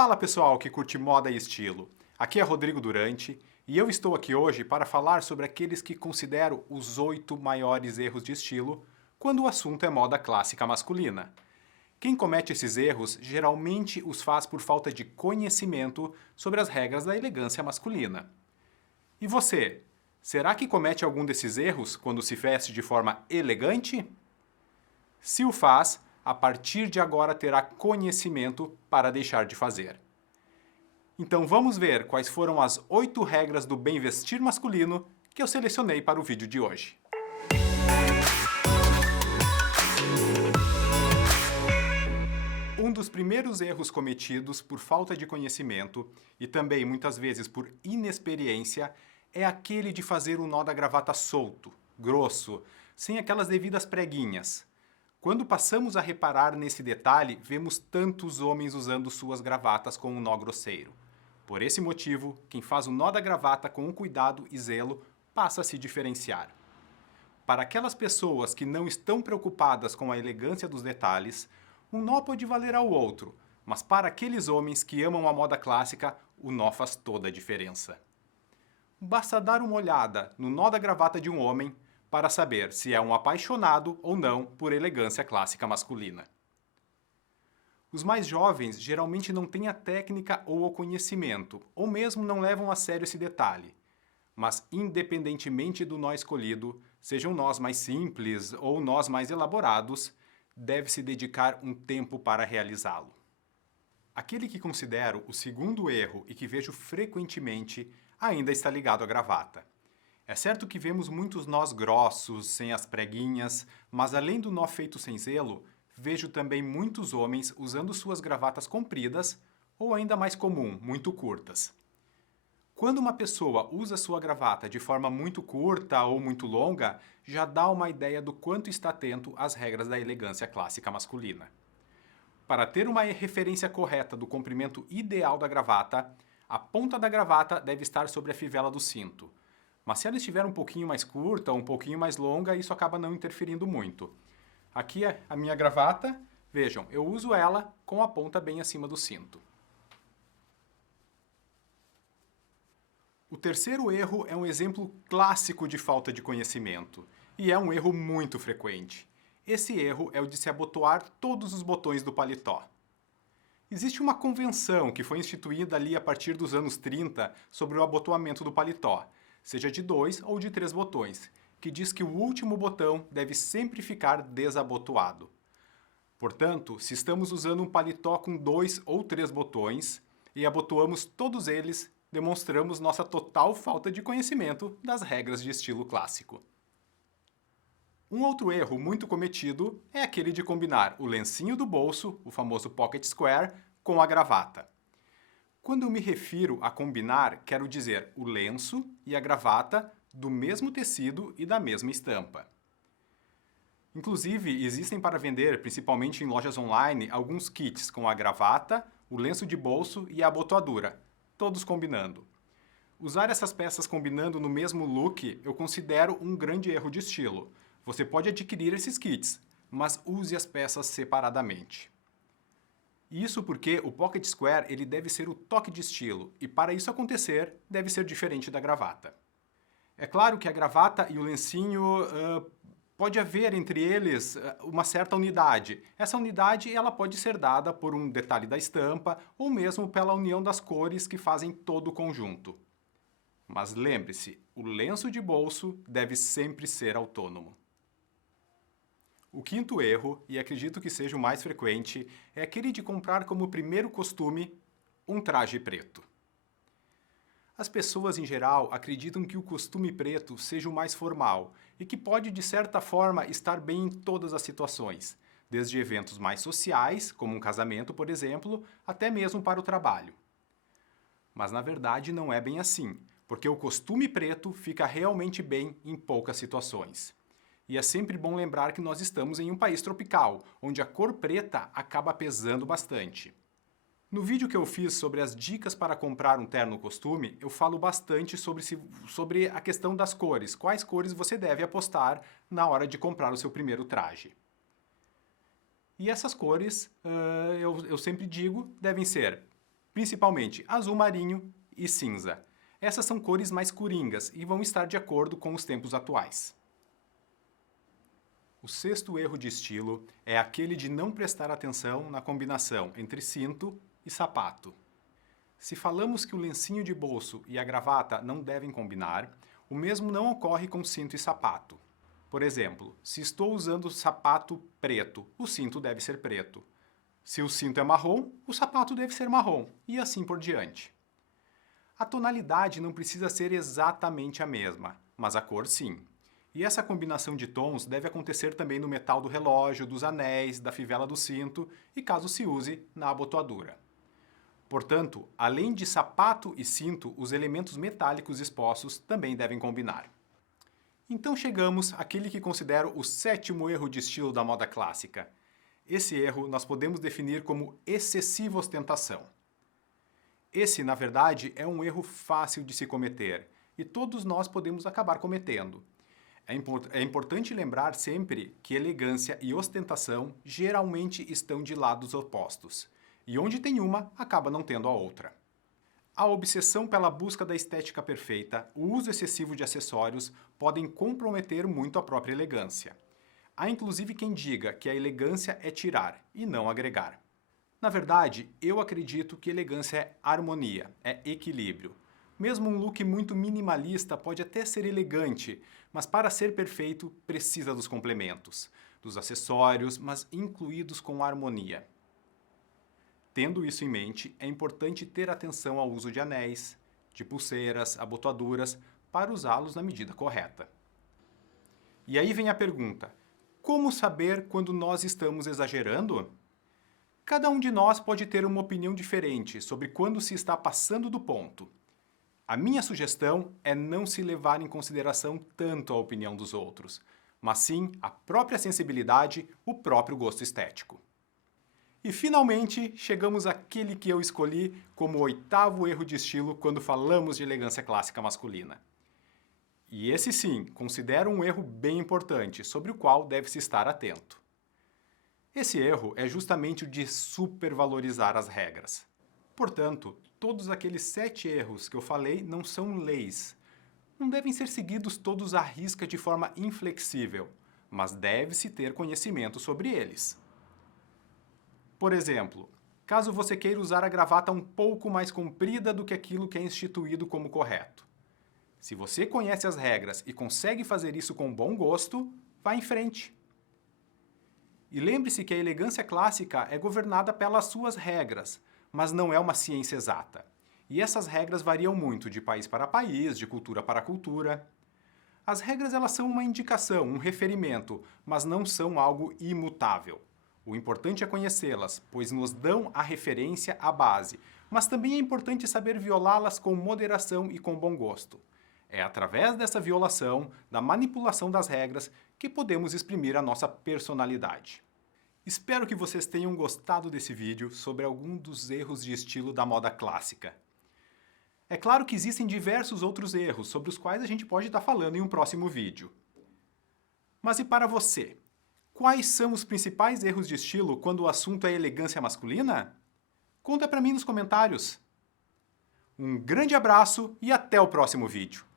Fala pessoal que curte moda e estilo, aqui é Rodrigo Durante e eu estou aqui hoje para falar sobre aqueles que considero os 8 maiores erros de estilo quando o assunto é moda clássica masculina. Quem comete esses erros geralmente os faz por falta de conhecimento sobre as regras da elegância masculina. E você, será que comete algum desses erros quando se veste de forma elegante? Se o faz, a partir de agora terá conhecimento para deixar de fazer. Então vamos ver quais foram as 8 regras do bem vestir masculino que eu selecionei para o vídeo de hoje. Um dos primeiros erros cometidos por falta de conhecimento e também muitas vezes por inexperiência é aquele de fazer o nó da gravata solto, grosso, sem aquelas devidas preguinhas. Quando passamos a reparar nesse detalhe, vemos tantos homens usando suas gravatas com um nó grosseiro. Por esse motivo, quem faz o nó da gravata com cuidado e zelo passa a se diferenciar. Para aquelas pessoas que não estão preocupadas com a elegância dos detalhes, um nó pode valer ao outro, mas para aqueles homens que amam a moda clássica, o nó faz toda a diferença. Basta dar uma olhada no nó da gravata de um homem para saber se é um apaixonado ou não por elegância clássica masculina. Os mais jovens geralmente não têm a técnica ou o conhecimento, ou mesmo não levam a sério esse detalhe. Mas independentemente do nó escolhido, sejam nós mais simples ou nós mais elaborados, deve-se dedicar um tempo para realizá-lo. Aquele que considero o segundo erro e que vejo frequentemente ainda está ligado à gravata. É certo que vemos muitos nós grossos, sem as preguinhas, mas além do nó feito sem zelo, vejo também muitos homens usando suas gravatas compridas ou ainda mais comum, muito curtas. Quando uma pessoa usa sua gravata de forma muito curta ou muito longa, já dá uma ideia do quanto está atento às regras da elegância clássica masculina. Para ter uma referência correta do comprimento ideal da gravata, a ponta da gravata deve estar sobre a fivela do cinto. Mas se ela estiver um pouquinho mais curta ou um pouquinho mais longa, isso acaba não interferindo muito. Aqui é a minha gravata. Vejam, eu uso ela com a ponta bem acima do cinto. O terceiro erro é um exemplo clássico de falta de conhecimento, e é um erro muito frequente. Esse erro é o de se abotoar todos os botões do paletó. Existe uma convenção que foi instituída ali a partir dos anos 30 sobre o abotoamento do paletó, seja de 2 ou de 3 botões, que diz que o último botão deve sempre ficar desabotoado. Portanto, se estamos usando um paletó com 2 ou 3 botões e abotoamos todos eles, demonstramos nossa total falta de conhecimento das regras de estilo clássico. Um outro erro muito cometido é aquele de combinar o lencinho do bolso, o famoso pocket square, com a gravata. Quando eu me refiro a combinar, quero dizer o lenço e a gravata do mesmo tecido e da mesma estampa. Inclusive, existem para vender, principalmente em lojas online, alguns kits com a gravata, o lenço de bolso e a abotoadura, todos combinando. Usar essas peças combinando no mesmo look eu considero um grande erro de estilo. Você pode adquirir esses kits, mas use as peças separadamente. Isso porque o pocket square ele deve ser o toque de estilo, e para isso acontecer, deve ser diferente da gravata. É claro que a gravata e o lencinho pode haver entre eles uma certa unidade. Essa unidade ela pode ser dada por um detalhe da estampa ou mesmo pela união das cores que fazem todo o conjunto. Mas lembre-se, o lenço de bolso deve sempre ser autônomo. O quinto erro, e acredito que seja o mais frequente, é aquele de comprar como primeiro costume um traje preto. As pessoas em geral acreditam que o costume preto seja o mais formal e que pode de certa forma estar bem em todas as situações, desde eventos mais sociais, como um casamento, por exemplo, até mesmo para o trabalho. Mas na verdade não é bem assim, porque o costume preto fica realmente bem em poucas situações. E é sempre bom lembrar que nós estamos em um país tropical, onde a cor preta acaba pesando bastante. No vídeo que eu fiz sobre as dicas para comprar um terno costume, eu falo bastante sobre a questão das cores, quais cores você deve apostar na hora de comprar o seu primeiro traje. E essas cores, eu sempre digo, devem ser principalmente azul marinho e cinza. Essas são cores mais coringas e vão estar de acordo com os tempos atuais. O sexto erro de estilo é aquele de não prestar atenção na combinação entre cinto e sapato. Se falamos que o lencinho de bolso e a gravata não devem combinar, o mesmo não ocorre com cinto e sapato. Por exemplo, se estou usando sapato preto, o cinto deve ser preto. Se o cinto é marrom, o sapato deve ser marrom, e assim por diante. A tonalidade não precisa ser exatamente a mesma, mas a cor sim. E essa combinação de tons deve acontecer também no metal do relógio, dos anéis, da fivela do cinto e, caso se use, na abotoadura. Portanto, além de sapato e cinto, os elementos metálicos expostos também devem combinar. Então chegamos àquele que considero o sétimo erro de estilo da moda clássica. Esse erro nós podemos definir como excessiva ostentação. Esse, na verdade, é um erro fácil de se cometer, e todos nós podemos acabar cometendo. É importante lembrar sempre que elegância e ostentação geralmente estão de lados opostos, e onde tem uma, acaba não tendo a outra. A obsessão pela busca da estética perfeita, o uso excessivo de acessórios podem comprometer muito a própria elegância. Há inclusive quem diga que a elegância é tirar e não agregar. Na verdade, eu acredito que elegância é harmonia, é equilíbrio. Mesmo um look muito minimalista pode até ser elegante, mas para ser perfeito precisa dos complementos, dos acessórios, mas incluídos com harmonia. Tendo isso em mente, é importante ter atenção ao uso de anéis, de pulseiras, abotoaduras, para usá-los na medida correta. E aí vem a pergunta: como saber quando nós estamos exagerando? Cada um de nós pode ter uma opinião diferente sobre quando se está passando do ponto. A minha sugestão é não se levar em consideração tanto a opinião dos outros, mas sim a própria sensibilidade, o próprio gosto estético. E finalmente chegamos àquele que eu escolhi como o oitavo erro de estilo quando falamos de elegância clássica masculina. E esse sim, considero um erro bem importante, sobre o qual deve-se estar atento. Esse erro é justamente o de supervalorizar as regras. Portanto, todos aqueles 7 erros que eu falei não são leis. Não devem ser seguidos todos à risca de forma inflexível, mas deve-se ter conhecimento sobre eles. Por exemplo, caso você queira usar a gravata um pouco mais comprida do que aquilo que é instituído como correto. Se você conhece as regras e consegue fazer isso com bom gosto, vá em frente. E lembre-se que a elegância clássica é governada pelas suas regras, mas não é uma ciência exata. E essas regras variam muito de país para país, de cultura para cultura. As regras elas são uma indicação, um referimento, mas não são algo imutável. O importante é conhecê-las, pois nos dão a referência à base, mas também é importante saber violá-las com moderação e com bom gosto. É através dessa violação, da manipulação das regras, que podemos exprimir a nossa personalidade. Espero que vocês tenham gostado desse vídeo sobre algum dos erros de estilo da moda clássica. É claro que existem diversos outros erros, sobre os quais a gente pode estar falando em um próximo vídeo. Mas e para você? Quais são os principais erros de estilo quando o assunto é elegância masculina? Conta pra mim nos comentários. Um grande abraço e até o próximo vídeo.